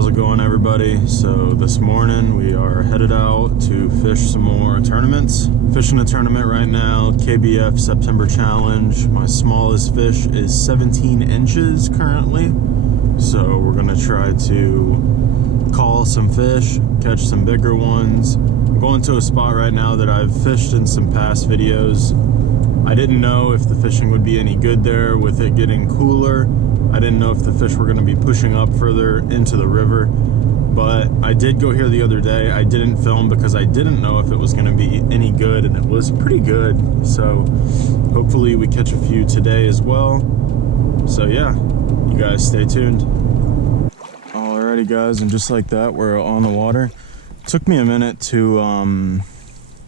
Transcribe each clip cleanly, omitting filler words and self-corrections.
How's it going, everybody? So this morning we are headed out to fish some more tournaments. Fishing a tournament right now, KBF September Challenge. My smallest fish is 17 inches currently. So we're gonna try to call some fish, catch some bigger ones. I'm going to a spot right now that I've fished in some past videos. I didn't know if the fishing would be any good there with it getting cooler. I didn't know if the fish were going to be pushing up further into the river, but I did go here the other day. I didn't film because I didn't know if it was going to be any good, and it was pretty good. So hopefully we catch a few today as well. So yeah, you guys stay tuned. Alrighty guys, and just like that, we're on the water. It took me a minute to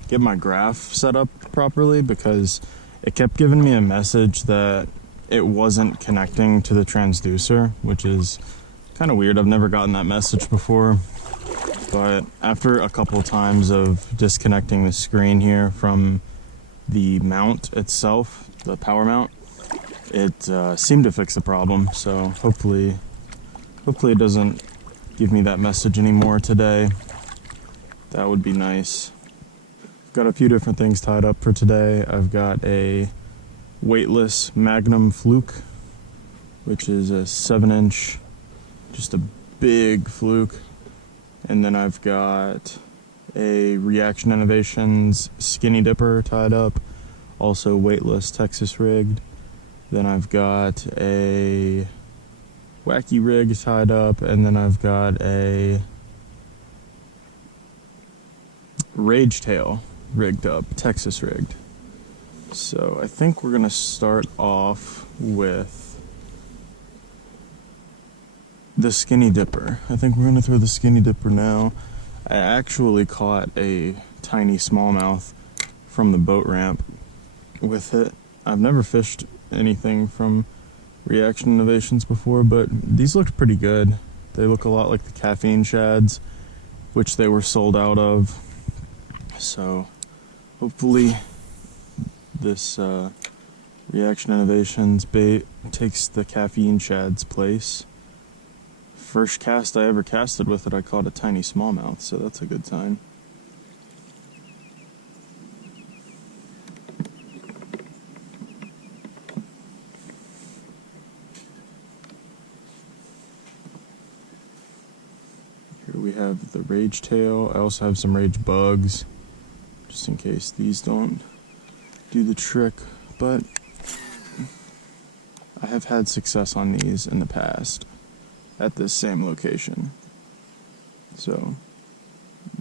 get my graph set up properly because it kept giving me a message that it wasn't connecting to the transducer, which is kind of weird. I've never gotten that message before, but after a couple times of disconnecting the screen here from the mount itself, the power mount, it seemed to fix the problem. So hopefully it doesn't give me that message anymore today. That would be nice. Got a few different things tied up for today. I've got a weightless Magnum Fluke, which is a 7-inch, just a big fluke. And then I've got a Reaction Innovations Skinny Dipper tied up, also weightless, Texas rigged. Then I've got a Wacky Rig tied up, and then I've got a Rage Tail rigged up, Texas rigged. So I think we're gonna start off with the Skinny Dipper. I think we're gonna throw the Skinny Dipper now. I actually caught a tiny smallmouth from the boat ramp with it. I've never fished anything from Reaction Innovations before, but these looked pretty good. They look a lot like the caffeine shads, which they were sold out of. So hopefully this Reaction Innovations bait takes the caffeine shad's place. First cast I ever casted with it, I caught a tiny smallmouth, so that's a good sign. Here we have the Rage Tail. I also have some Rage Bugs, just in case these don't do the trick, but I have had success on these in the past at this same location, so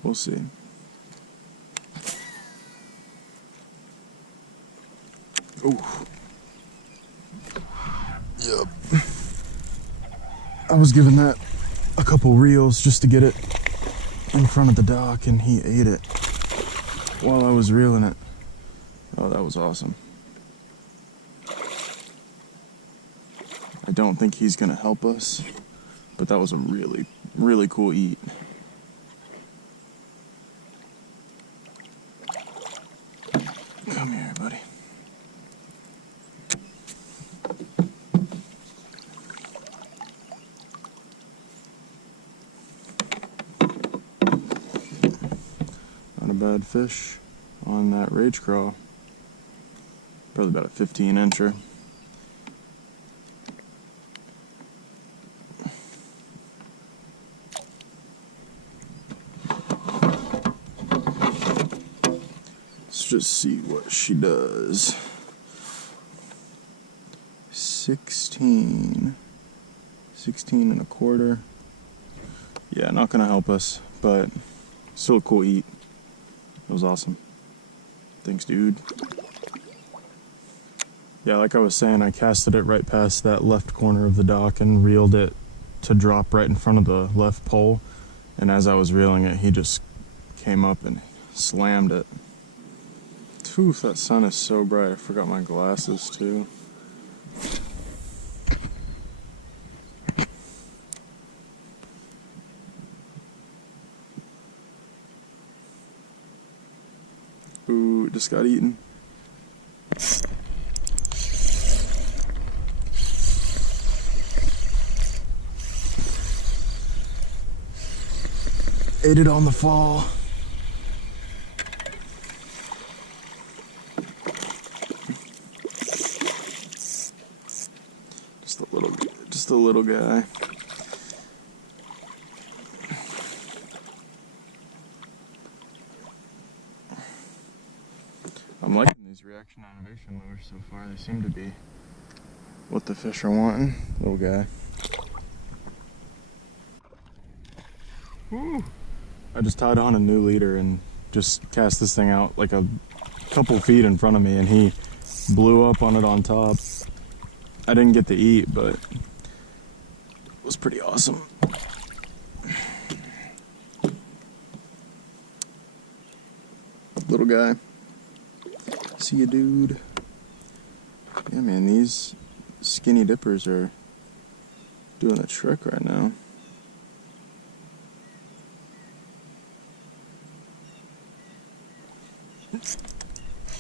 we'll see. Oh, yep. I was giving that a couple reels just to get it in front of the dock, and he ate it while I was reeling it. Oh, that was awesome. I don't think he's gonna help us, but that was a really, really cool eat. Come here, buddy. Not a bad fish on that Rage Craw. Probably about a 15-incher. Let's just see what she does. 16 and a quarter. Yeah, not gonna help us, but still a cool eat. It was awesome. Thanks, dude. Yeah, like I was saying, I casted it right past that left corner of the dock and reeled it to drop right in front of the left pole. And as I was reeling it, he just came up and slammed it. Oof, that sun is so bright. I forgot my glasses too. Ooh, it just got eaten. ate it on the fall. Just a little guy. I'm liking these reaction animation lures so far. They seem to be what the fish are wanting. Little guy. Woo. I just tied on a new leader and just cast this thing out like a couple feet in front of me, and he blew up on it on top. I didn't get to eat, but it was pretty awesome. Little guy. See you, dude. Yeah, man, these skinny dippers are doing the trick right now.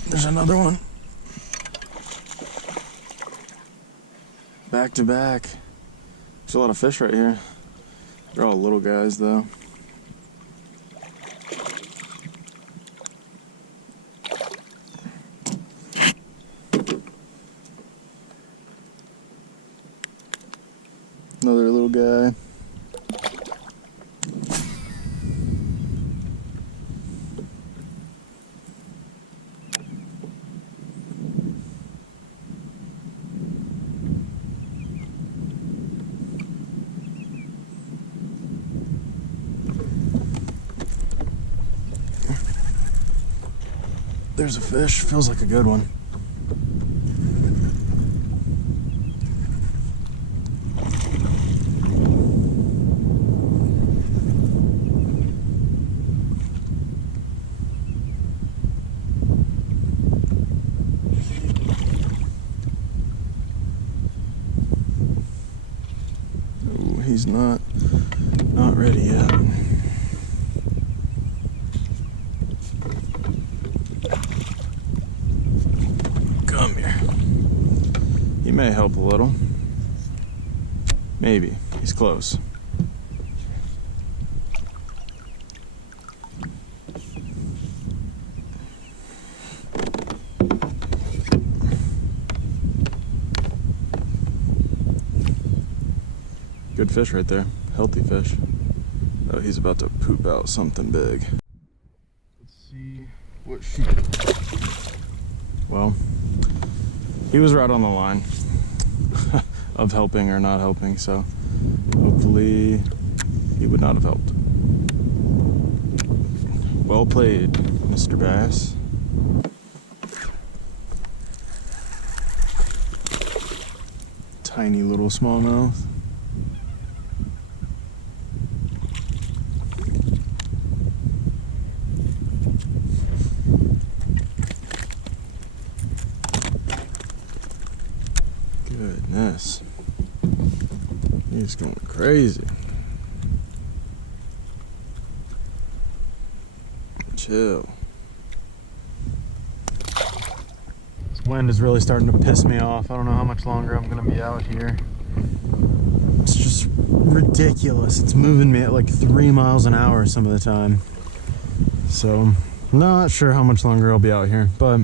There's another one. Back to back. There's a lot of fish right here. They're all little guys, though. Another little guy. There's a fish. Feels like a good one. Ooh, he's not ready yet. Come here. He may help a little. Maybe. He's close. Good fish right there. Healthy fish. Oh, he's about to poop out something big. Let's see what she... Well, he was right on the line of helping or not helping, so hopefully he would not have helped. Well played, Mr. Bass. Tiny little smallmouth. Goodness. He's going crazy. Chill. This wind is really starting to piss me off. I don't know how much longer I'm going to be out here. It's just ridiculous. It's moving me at like 3 miles an hour some of the time. So, not sure how much longer I'll be out here, but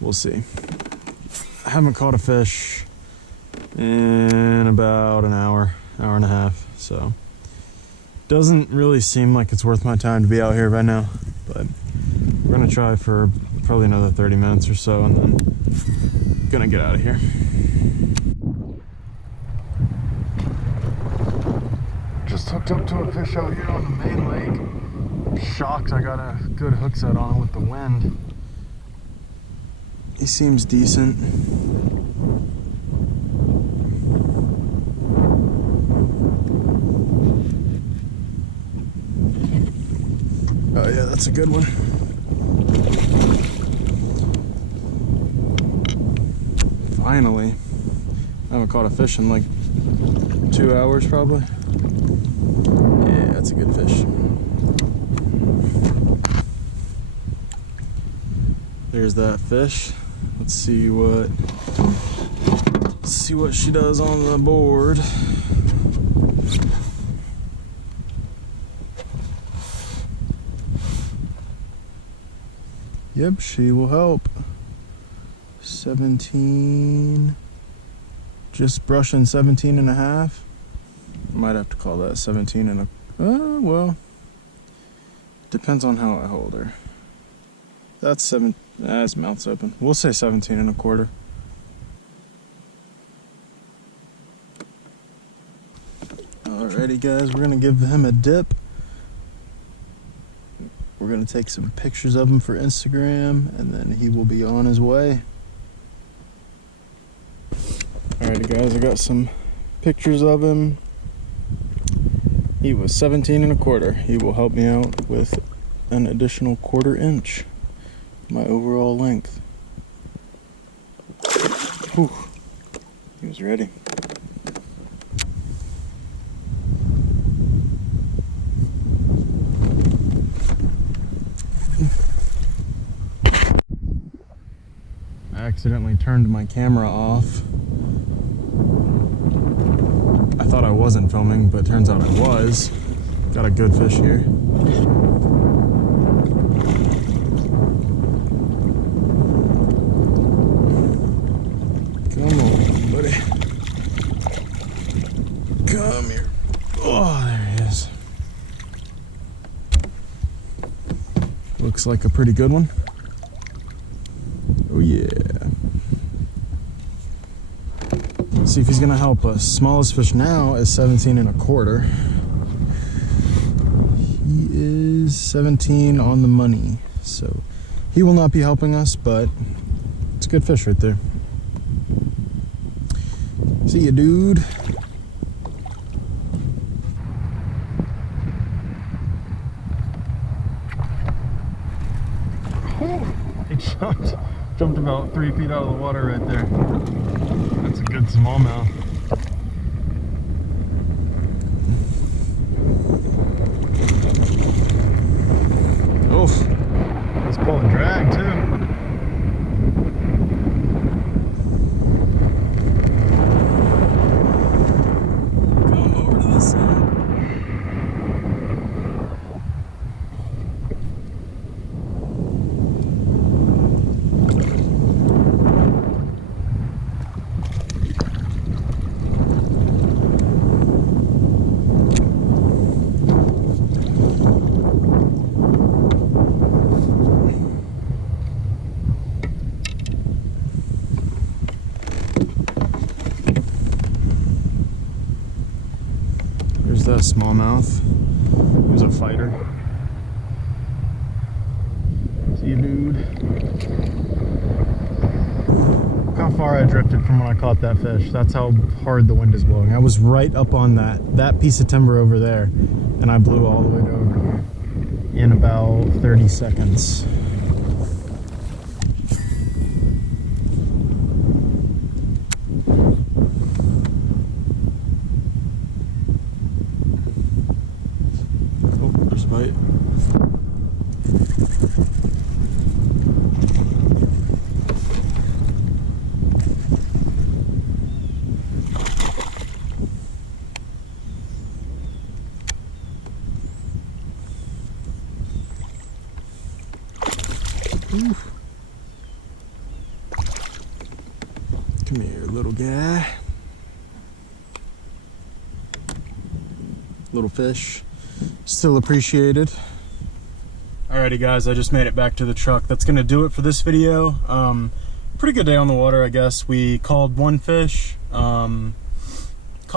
we'll see. I haven't caught a fish in about an hour and a half, so doesn't really seem like it's worth my time to be out here right now, but we're gonna try for probably another 30 minutes or so and then gonna get out of here. Just hooked up to a fish out here on the main lake. Shocked I got a good hook set on it with the wind. He seems decent. Oh yeah, that's a good one. Finally. I haven't caught a fish in like 2 hours probably. Yeah, that's a good fish. There's that fish. Let's see what she does on the board. Yep, she will help. 17, just brushing 17 and a half. Might have to call that 17 and a, well, depends on how I hold her. That's his mouth's open. We'll say 17 and a quarter. Alrighty guys, we're gonna give him a dip. We're gonna take some pictures of him for Instagram, and then he will be on his way. Alrighty guys, I got some pictures of him. He was 17 and a quarter. He will help me out with an additional 1/4 inch, my overall length. Whew. He was ready. I accidentally turned my camera off. I thought I wasn't filming, but it turns out I was. Got a good fish here. Come on, buddy. Come here. Oh, there he is. Looks like a pretty good one. Oh yeah. Let's see if he's gonna help us. Smallest fish now is 17 and a quarter. He is 17 on the money. So he will not be helping us, but it's a good fish right there. See ya, dude. He jumped about 3 feet out of the water right there. That's a good smallmouth. Oof. He's pulling drag too. Come over to this side. That smallmouth. He was a fighter. See you, dude. Look how far I drifted from when I caught that fish. That's how hard the wind is blowing. I was right up on that piece of timber over there, and I blew all the way over here in about 30 seconds. Bite. Oof. Come here, little guy. Little fish. Still appreciated. Alrighty guys, I just made it back to the truck. That's gonna do it for this video. Pretty good day on the water, I guess. We called one fish, caught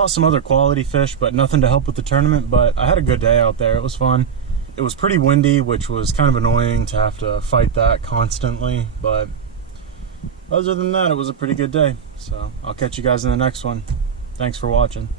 some other quality fish, but nothing to help with the tournament. But I had a good day out there. It was fun. It was pretty windy, which was kind of annoying to have to fight that constantly. But other than that, it was a pretty good day. So I'll catch you guys in the next one. Thanks for watching.